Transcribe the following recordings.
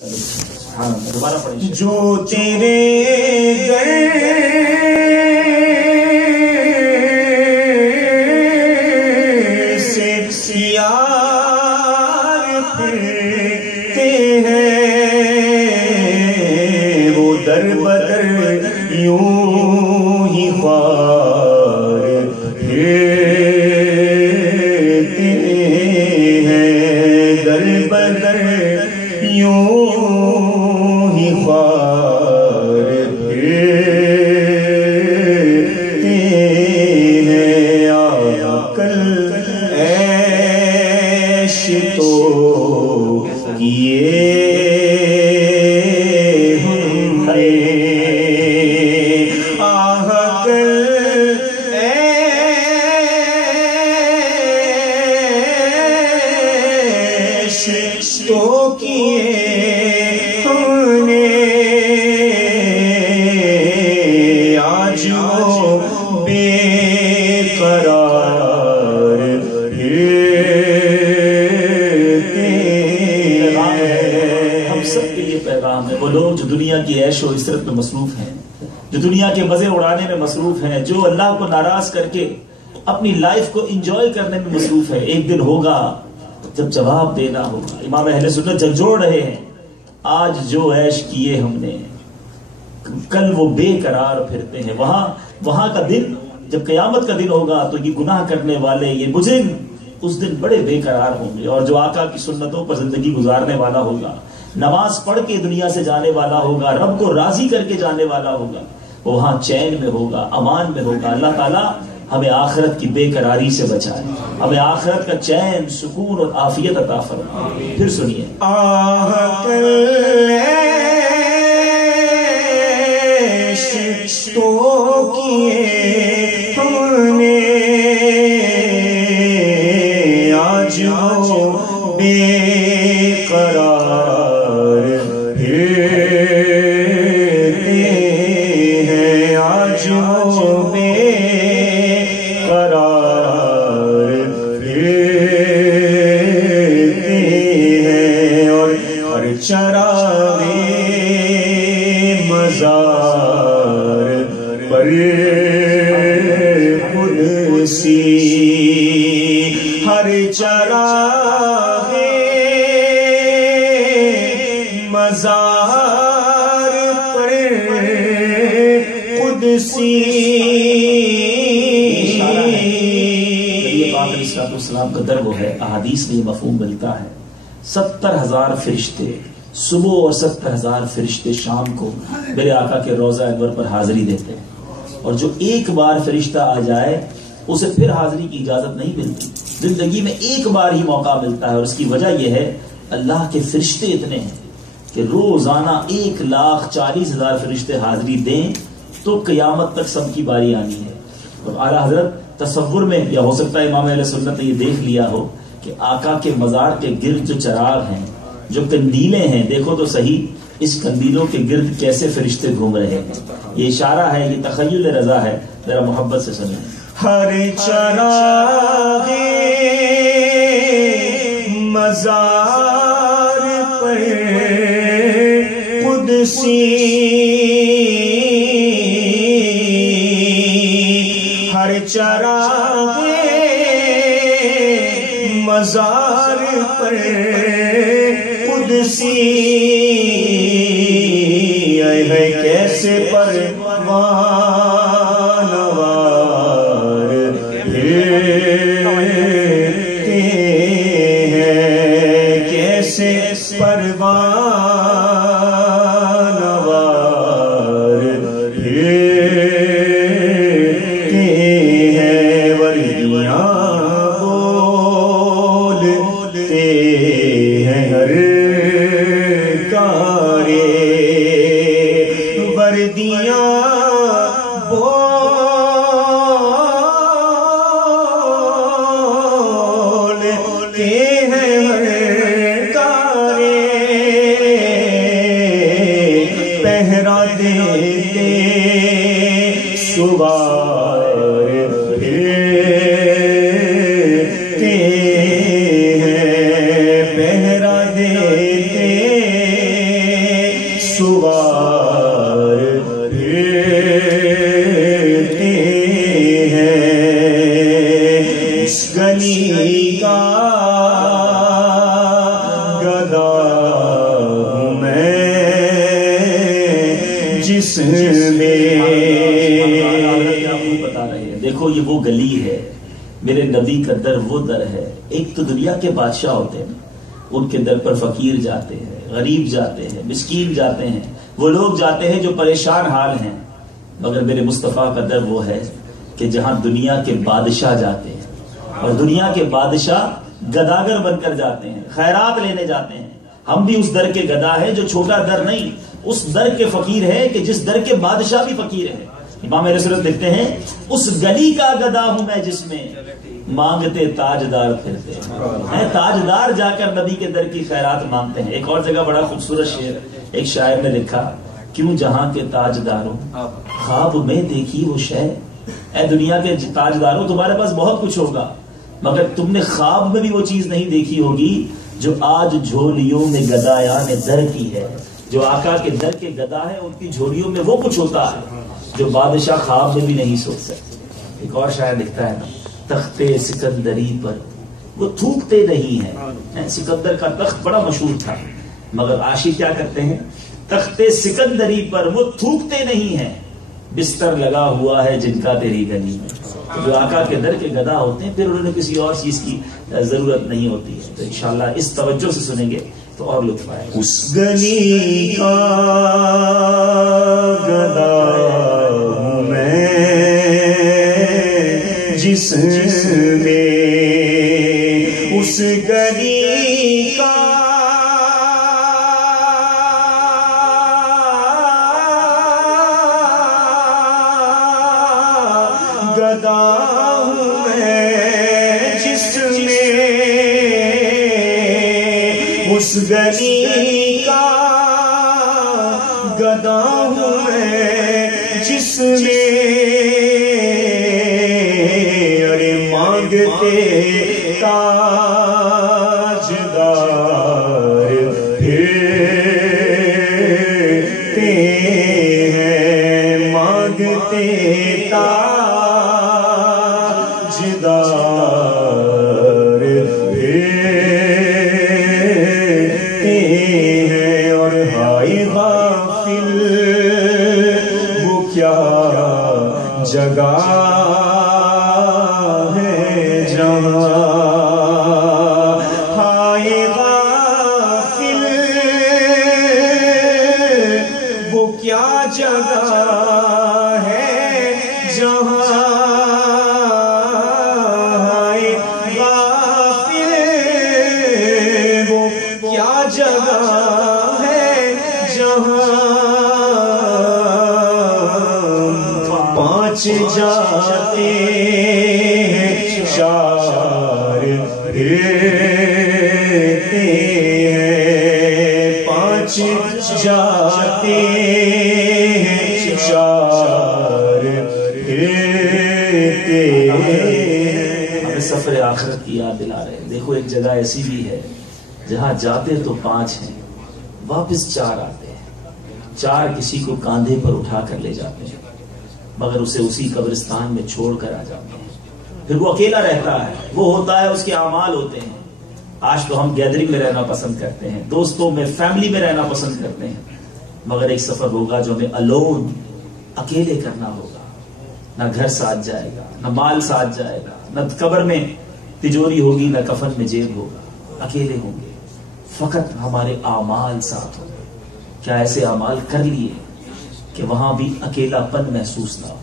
جو تیرے در سے یار پھرتے ہیں وہ در بدر یوں ہی خوار پھرتے ہیں در بدر یوں ہی خوار پھرتے ہیں عقل عیش تو کیے ہم نے عقل عیش تو کیے وہ لوگ جو دنیا کی عیش و عشرت میں مصروف ہیں، جو دنیا کے مزے اڑانے میں مصروف ہیں، جو اللہ کو ناراض کر کے اپنی لائف کو انجوائے کرنے میں مصروف ہے، ایک دن ہوگا جب جواب دینا ہوگا۔ امام اہل سنت جھنجھوڑ رہے ہیں، آج جو عیش کیے ہم نے کل وہ بے قرار پھرتے ہیں۔ وہاں کا دن جب قیامت کا دن ہوگا تو یہ گناہ کرنے والے، یہ مجرم اس دن بڑے بے قرار ہوں گے، اور جو آقا کی سنتوں پر زندگی گزارنے والا ہوگا، نماز پڑھ کے دنیا سے جانے والا ہوگا، رب کو راضی کر کے جانے والا ہوگا، وہ وہاں چین میں ہوگا، امان میں ہوگا۔ اللہ تعالیٰ ہمیں آخرت کی بے قراری سے بچائے، ہمیں آخرت کا چین، سکون اور عافیت عطا فرمائے۔ پھر سنیے تو کیے ہم نے آج ہو بے قرار پھرتے ہیں، آج ہو بے قرار پھرتے ہیں، اور ہر چراغے مزار پر قدسی، ہر چراغے مزار پر قدسی۔ پاک علیہ السلام کا در وہ ہے، احادیث میں یہ مفہوم ملتا ہے، 70,000 فرشتے صبح اور 70,000 فرشتے شام کو میرے آقا کے روضہ انور پر حاضری دیتے ہیں، اور جو ایک بار فرشتہ آ جائے اسے پھر حاضری کی اجازت نہیں ملتی، زندگی میں ایک بار ہی موقع ملتا ہے، اور اس کی وجہ یہ ہے اللہ کے فرشتے اتنے ہیں کہ روزانہ 1,40,000 فرشتے حاضری دیں تو قیامت تک سب کی باری آنی ہے۔ اور اعلیٰ حضرت تصور میں، یا ہو سکتا ہے امام اہل سنت نے یہ دیکھ لیا ہو کہ آقا کے مزار کے گرد جو چراغ ہیں، جو قندیلیں ہیں، دیکھو تو صحیح اس قندیلوں کے گرد کیسے فرشتے گھوم رہے ہیں۔ یہ اشارہ ہے، یہ تخیل رضا ہے، ذرا محبت سے سنیں۔ ہر چراغ مزار پر قدسی، ہر چراغ مزار پر قدسی، ہے کیسے پروان وار پھرتے ہیں، کیسے پروان وار پھرتے ہیں، وردیاں بولتے ہیں ہر کارے، وردیاں بولتے ہیں ہر کارے، پہرا دیتے سوار پھرتے ہیں، پہرا دیتے سوار پھرتے ہیں، اس گلی کا گدا ہوں میں جس میں بتا رہے ہیں دیکھو یہ وہ گلی ہے، میرے نبی کا در وہ در ہے۔ ایک تو دنیا کے بادشاہ ہوتے ہیں، ان کے در پر فقیر جاتے ہیں، غریب جاتے ہیں، مسکین جاتے ہیں، وہ لوگ جاتے ہیں جو پریشان حال ہیں، مگر میرے مصطفیٰ کا در وہ ہے کہ جہاں دنیا کے بادشاہ جاتے ہیں، اور دنیا کے بادشاہ گداگر بن کر جاتے ہیں، خیرات لینے جاتے ہیں۔ ہم بھی اس در کے گدا ہیں جو چھوٹا در نہیں، اس در کے فقیر ہے کہ جس در کے بادشاہ بھی فقیر ہے۔ امام رسولت لکھتے ہیں اس گلی کا گدا ہوں میں جس میں مانگتے تاجدار پھرتے ہیں، تاجدار جا کر نبی کے در کی خیرات مانگتے ہیں۔ ایک اور جگہ بڑا خوبصورت شعر ایک شاعر نے لکھا، کیوں جہاں کے تاجداروں خواب میں دیکھی وہ شے، اے دنیا کے تاجداروں تمہارے پاس بہت کچھ ہوگا مگر تم نے خواب میں بھی وہ چیز نہیں دیکھی ہوگی جو آج جھولیوں میں گدایان در کی ہے۔ جو آقا کے در کے گدا ہے ان کی جھولیوں میں وہ کچھ ہوتا ہے جو بادشاہ خواب میں بھی نہیں سوچ سکتے۔ ایک اور شاعر لکھتا ہے نا، تخت سکندری پر وہ تھوکتے نہیں ہیں۔ سکندر کا تخت بڑا مشہور تھا مگر عاشق کیا کرتے ہیں، تخت سکندری پر وہ تھوکتے نہیں ہیں، بستر لگا ہوا ہے جن کا تیری گلی میں۔ جو آقا کے در کے گدا ہوتے ہیں پھر انہوں نے کسی اور چیز کی ضرورت نہیں ہوتی ہے۔ تو انشاءاللہ اس توجہ سے سنیں گے تو اور لطف آئے گا۔ اس گلی کا گدا ہوں میں جس میں، اس گلی کا گدا ہوں میں جس میں، اس گلی کا گدا ہوں میں جس میں، ارے مانگتے تاجدار پھرتے ہیں، مانگتے تاجدار پھرتے ہیں، اور ہائے غافل وہ کیا جگہ ہے جہاں، ہائے غافل وہ کیا جگہ ہے جہاں، ہائے غافل وہ کیا جگہ ہے جہاں، پانچ جاتے ہیں شار پھرتے ہیں، پانچ جاتے ہیں شار پھرتے ہیں۔ ہمیں سفر آخرت کی یاد دلا رہے ہیں۔ دیکھو ایک جگہ ایسی بھی ہے جہاں جاتے تو 5 ہیں، واپس 4 آتے ہیں، 4 کسی کو کاندھے پر اٹھا کر لے جاتے ہیں مگر اسے اسی قبرستان میں چھوڑ کر آ جاتے ہیں۔ پھر وہ اکیلا رہتا ہے، وہ ہوتا ہے، اس کے اعمال ہوتے ہیں۔ آج تو ہم گیدرنگ میں رہنا پسند کرتے ہیں، دوستوں میں، فیملی میں رہنا پسند کرتے ہیں، مگر ایک سفر ہوگا جو ہمیں الون، اکیلے کرنا ہوگا۔ نہ گھر ساتھ جائے گا، نہ مال ساتھ جائے گا، نہ قبر میں تجوری ہوگی، نہ کفن میں جیب ہوگا، اکیلے ہوں گے، فقط ہمارے اعمال ساتھ ہوں گے۔ کیا ایسے اعمال کر لیے کہ وہاں بھی اکیلا پن محسوس نہ ہو،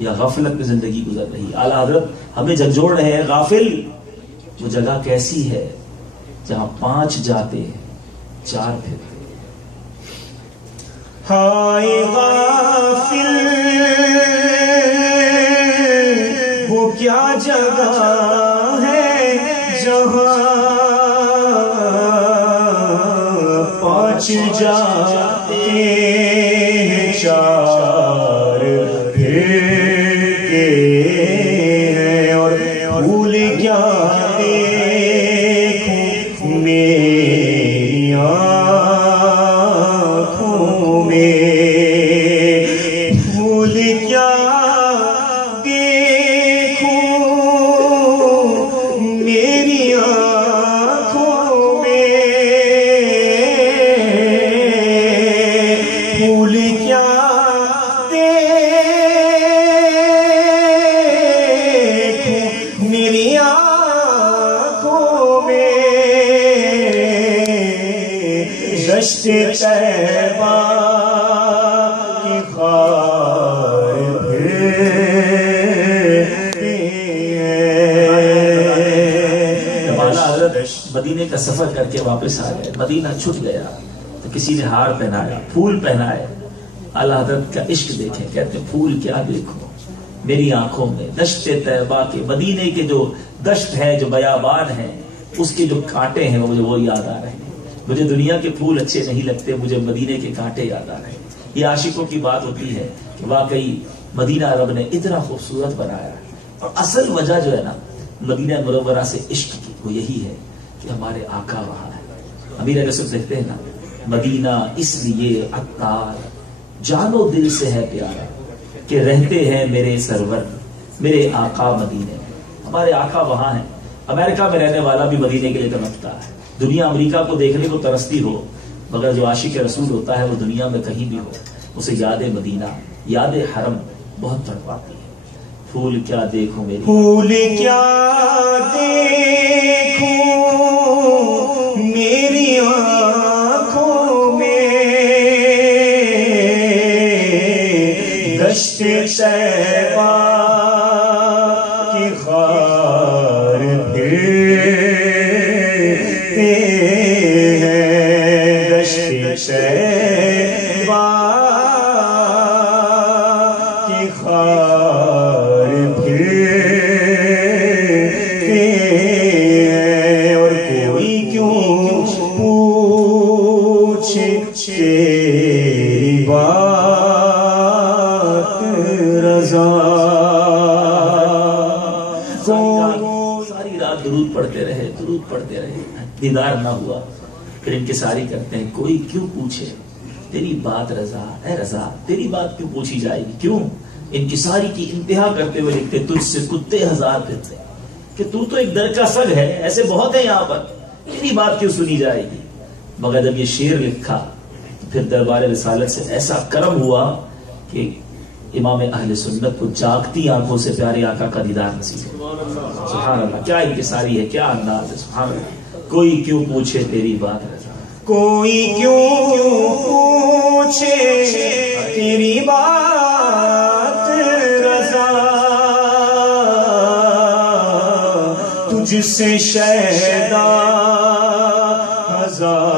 یا غفلت میں زندگی گزر رہی؟ اعلیٰ حضرت ہمیں جھنجھوڑ رہے ہیں، غافل وہ جگہ کیسی ہے جہاں 5 جاتے ہیں 4 پھرتے ہیں۔ ہائے غافل وہ کیا جگہ ہے جہاں، 5 جاتے ہیں 4 پھرتے ہیں، اور بھول کیا دیکھوں میری آنکھوں دشت طیبہ کی خار مدینے کا سفر کر کے واپس آ گئے، مدینہ چھٹ گیا تو کسی نے ہار پہنایا، پھول پہنائے. اعلیٰ حضرت کا عشق دیکھیں، کہتے ہیں پھول کیا دیکھو میری آنکھوں میں، دشت طیبہ کے، مدینے کے جو دشت ہے، جو بیابان ہے، اس کے جو کانٹے ہیں مجھے وہ یاد آ رہے ہیں. مجھے دنیا کے پھول اچھے نہیں لگتے، مجھے مدینے کے کانٹے یاد آ رہے ہیں. یہ عاشقوں کی بات ہوتی ہے کہ واقعی مدینہ رب نے اتنا خوبصورت بنایا. اور اصل وجہ جو ہے نا مدینہ منورہ سے عشق کی، وہ یہی ہے کہ ہمارے آقا وہاں ہے. امیر رسول کہتے ہیں نا، مدینہ اس لیے عطار جان و دل سے ہے پیارا کہ رہتے ہیں میرے سرور میرے آقا مدینے میں. ہمارے آقا وہاں ہیں. امریکہ میں رہنے والا بھی مدینے کے لیے تڑپتا ہے. دنیا امریکہ کو دیکھنے کو ترستی ہو، مگر جو عاشق رسول ہوتا ہے وہ دنیا میں کہیں بھی ہو اسے یاد مدینہ، یاد حرم بہت تڑپاتی ہے. پھول کیا دیکھوں میری، پھول کیا دیکھوں میری آنکھوں میں، دشت طیبہ کی خار پھرتے ہیں، دشت طیبہ کی خار پھرتے ہیں. اور کوئی کیوں پوچھے تیری بات رضا، ساری رات درود پڑھتے رہے، درود پڑھتے رہے، دیدار نہ ہوا. پھر انکساری کرتے ہیں، کوئی کیوں پوچھے تیری بات رضا، اے رضا تیری بات کیوں پوچھی جائے گی، کیوں؟ انکساری کی انتہا کرتے ہوئے لکھتے، تجھ سے کتے ہزار پھرتے کہ تو ایک در کا سگ ہے، ایسے بہت ہیں یہاں پر، تیری بات کیوں سنی جائے گی. مگر جب یہ شعر لکھا تو پھر دربار رسالت سے ایسا کرم ہوا کہ امام اہل سنت کو جاگتی آنکھوں سے پیارے آقا کا دیدار نصیب ہوا. سبحان اللہ، کیا انکساری ہے، کیا انداز ہے. سبحان اللہ. کوئی کیوں پوچھے تیری بات رضا، کوئی کیوں پوچھے تیری بات رضا، تجھ سے شیدا ہزار